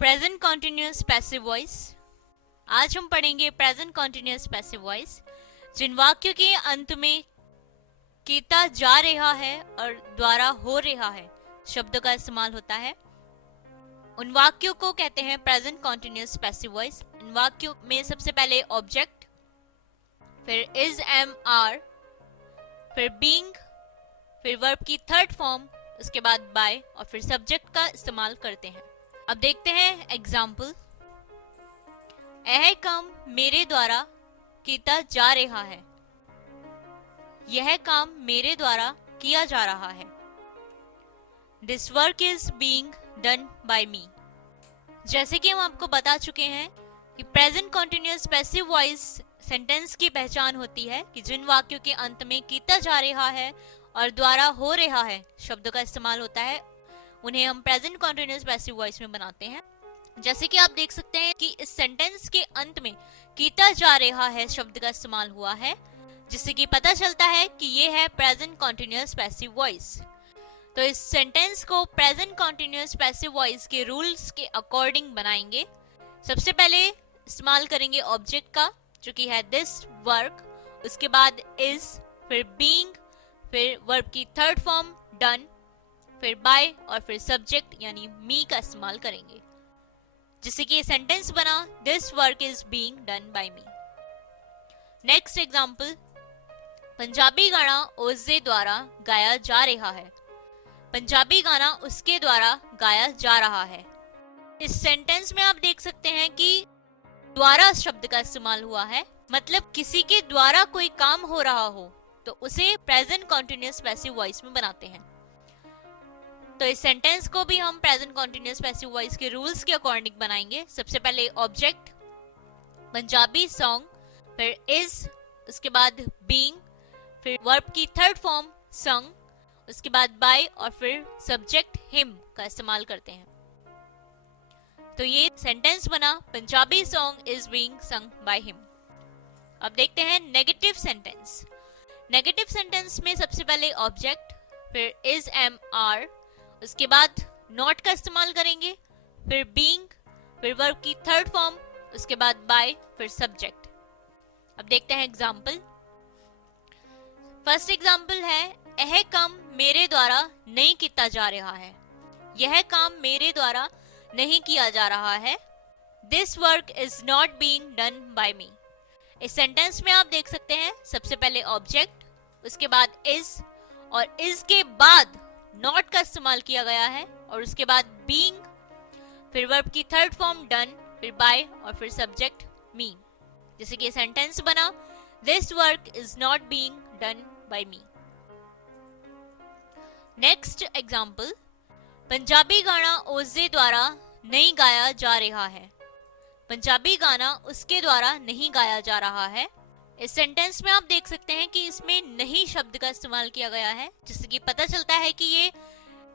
Present continuous passive voice. आज हम पढ़ेंगे प्रेजेंट कॉन्टिन्यूअस पैसिव वॉइस जिन वाक्यों के अंत में कीता जा रहा है और द्वारा हो रहा है शब्दों का इस्तेमाल होता है, उन वाक्यों को कहते हैं प्रेजेंट कॉन्टिन्यूअस पैसिव वॉइस। इन वाक्यों में सबसे पहले ऑब्जेक्ट, फिर इज, एम, आर, फिर बीइंग, फिर वर्ब की थर्ड फॉर्म, उसके बाद बाय और फिर सब्जेक्ट का इस्तेमाल करते हैं। अब देखते हैं एग्जाम्पल। यह काम मेरे द्वारा किया जा रहा है। यह काम मेरे द्वारा किया जा रहा है। This work is being done by me. जैसे कि हम आपको बता चुके हैं कि present continuous passive voice sentence की पहचान होती है कि जिन वाक्यों के अंत में किया जा रहा है और द्वारा हो रहा है शब्दों का इस्तेमाल होता है, उन्हें हम प्रेजेंट कॉन्टिन्यूअस पैसिव वॉइस में बनाते हैं। जैसे कि आप देख सकते हैं कि इस सेंटेंस के अंत में किया जा रहा है शब्द का इस्तेमाल हुआ है, जिससे कि पता चलता है कि ये है प्रेजेंट कॉन्टिन्यूअस पैसिव वॉइस। तो इस सेंटेंस को प्रेजेंट कॉन्टिन्यूअस पैसिव वॉइस के रूल्स के अकॉर्डिंग बनाएंगे। सबसे पहले इस्तेमाल करेंगे ऑब्जेक्ट का, जो कि है दिस वर्क, उसके बाद इज, फिर बीइंग, फिर वर्ब की थर्ड फॉर्म डन, फिर बाय और फिर सब्जेक्ट यानी मी का इस्तेमाल करेंगे, जिससे कि ये सेंटेंस बना this work is being done by me. Next example, Punjabi गाना ओजे द्वारा गाया जा रहा है। पंजाबी गाना उसके द्वारा गाया जा रहा है। इस सेंटेंस में आप देख सकते हैं कि द्वारा शब्द का इस्तेमाल हुआ है, मतलब किसी के द्वारा कोई काम हो रहा हो तो उसे प्रेजेंट कॉन्टिन्यूअस पैसिव वॉइस में बनाते हैं। तो इस सेंटेंस को भी हम प्रेजेंट कॉन्टिन्यूअस पैसिव वॉइस के रूल्स के अकॉर्डिंग बनाएंगे। सबसे पहले ऑब्जेक्ट पंजाबी सॉन्ग, फिर इज, उसके बाद बीइंग, फिर वर्ब की थर्ड फॉर्म संग, उसके बाद बाय और फिर सब्जेक्ट हिम का इस्तेमाल करते हैं। तो ये सेंटेंस बना Punjabi song is being sung by him. अब देखते हैं नेगेटिव सेंटेंस। नेगेटिव सेंटेंस में सबसे पहले ऑब्जेक्ट, फिर इज, एम, आर, उसके बाद नॉट का इस्तेमाल करेंगे, फिर बीइंग, फिर वर्ब की थर्ड फॉर्म, उसके बाद बाय, फिर सब्जेक्ट। अब देखते हैं एग्जांपल। फर्स्ट एग्जांपल है, यह काम मेरे द्वारा नहीं किया जा रहा है। यह काम मेरे द्वारा नहीं किया जा रहा है। This work is not being done by me. इस सेंटेंस में आप देख सकते हैं सबसे पहले ऑब्जेक्ट, उसके बाद इज और इज के बाद नॉट का इस्तेमाल किया गया है और उसके बाद बीइंग, फिर वर्ब की थर्ड फॉर्म डन, फिर बाय और फिर सब्जेक्ट मी, जैसे कि सेंटेंस बना this work is not being done by me. Next example, Punjabi गाना ओजे द्वारा नहीं गाया जा रहा है। पंजाबी गाना उसके द्वारा नहीं गाया जा रहा है। इस सेंटेंस में आप देख सकते हैं कि इसमें नहीं शब्द का इस्तेमाल किया गया है, जिससे कि पता चलता है कि ये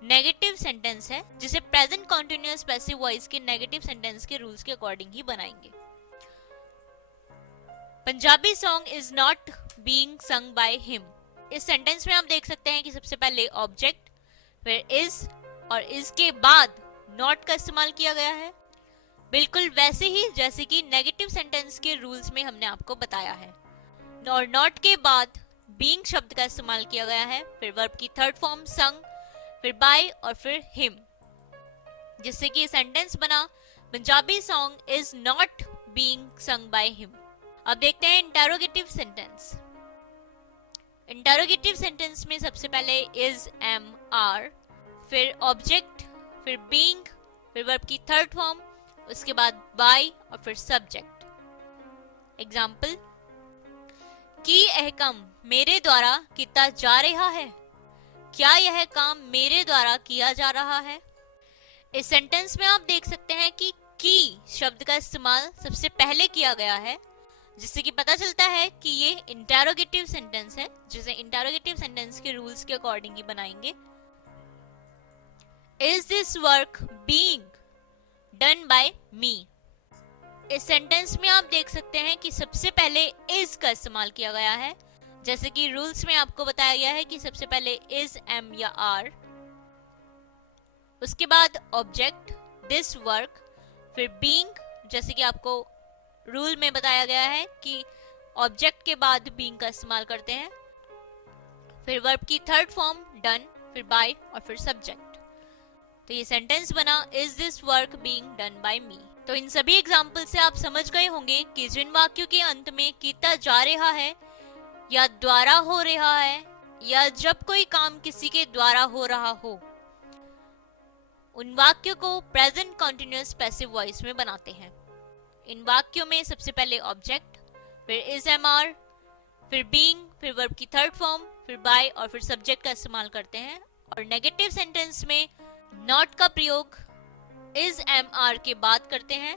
नेगेटिव सेंटेंस है, जिसे प्रेजेंट कॉन्टिन्यूअस पैसिव वॉइस के नेगेटिव सेंटेंस के रूल्स के अकॉर्डिंग ही बनाएंगे। Punjabi song is not being sung by him. इस सेंटेंस में आप देख सकते हैं कि सबसे पहले ऑब्जेक्ट, फिर इज और इज के बाद नॉट का इस्तेमाल किया गया है, बिल्कुल वैसे ही जैसे कि नेगेटिव सेंटेंस के रूल्स में हमने आपको बताया है। और नॉट के बाद बीइंग शब्द का इस्तेमाल किया गया है, फिर वर्ब की थर्ड फॉर्म संग, फिर बाय और फिर हिम, जिससे कि सेंटेंस बना Punjabi song is not being sung by him. अब देखते हैं इंटेरोगेटिव सेंटेंस। इंटेरोगेटिव सेंटेंस में सबसे पहले इज, एम, आर, फिर ऑब्जेक्ट, फिर बीइंग, फिर वर्ब की थर्ड फॉर्म, उसके बाद बाय और फिर सब्जेक्ट। एग्जाम्पल, कि यह काम मेरे द्वारा किया जा रहा है। क्या यह काम मेरे द्वारा किया जा रहा है। इस सेंटेंस में आप देख सकते हैं कि की शब्द का इस्तेमाल सबसे पहले किया गया है, जिससे कि पता चलता है कि ये इंटेरोगेटिव सेंटेंस है, जिसे इंटेरोगेटिव सेंटेंस के रूल्स के अकॉर्डिंग ही बनाएंगे। Is this work being done by me. इस सेंटेंस में आप देख सकते हैं कि सबसे पहले इज का इस्तेमाल किया गया है, जैसे कि रूल्स में आपको बताया गया है कि सबसे पहले इज, एम या आर, उसके बाद ऑब्जेक्ट दिस वर्क, फिर बीइंग, जैसे कि आपको रूल में बताया गया है कि ऑब्जेक्ट के बाद बीइंग का इस्तेमाल करते हैं। फिर वर्ब की थर्ड फॉर्म डन, फिर बाय और फिर सब्जेक्ट। तो ये सेंटेंस बना is this work being done by me. तो इन सभी एग्जाम्पल से आप समझ गए होंगे कि जिन वाक्यों के अंत में किया जा रहा है या द्वारा हो रहा है या जब कोई काम किसी के द्वारा हो रहा हो, उन वाक्यों को प्रेजेंट कॉन्टिन्यूअस पैसिव वॉइस में बनाते हैं। इन वाक्यों में सबसे पहले ऑब्जेक्ट, फिर इज एम आर, फिर बीइंग, फिर वर्ब की थर्ड फॉर्म, फिर बाय और फिर सब्जेक्ट का इस्तेमाल करते हैं। और नेगेटिव सेंटेंस में नॉट का प्रयोग इज एम आर के बाद करते हैं,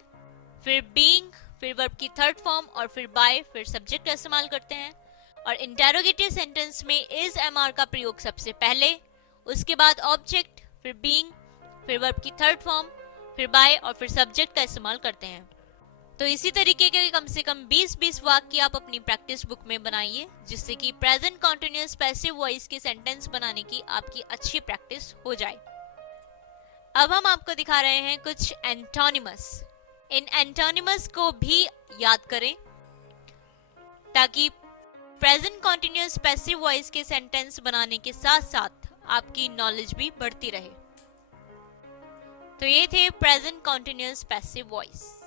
फिर बीइंग, फिर वर्ब की थर्ड फॉर्म और फिर बाय, फिर सब्जेक्ट का इस्तेमाल करते हैं। और इंटेरोगेटिव सेंटेंस में इज एम आर का प्रयोग सबसे पहले, उसके बाद ऑब्जेक्ट, फिर बीइंग, फिर वर्ब की थर्ड फॉर्म, फिर बाय और फिर सब्जेक्ट का इस्तेमाल करते हैं। तो इसी तरीके के कम से कम 20-20 वाक्य आप अपनी प्रैक्टिस बुक में बनाइए, जिससे कि प्रेजेंट कॉन्टिन्यूअस पैसिव वॉइस के सेंटेंस बनाने की आपकी अच्छी प्रैक्टिस हो जाए। अब हम आपको दिखा रहे हैं कुछ एंटोनिमस। इन एंटोनिमस को भी याद करें ताकि प्रेजेंट कॉन्टिन्यूअस पैसिव वॉइस के सेंटेंस बनाने के साथ साथ आपकी नॉलेज भी बढ़ती रहे। तो ये थे प्रेजेंट कॉन्टिन्यूअस पैसिव वॉइस।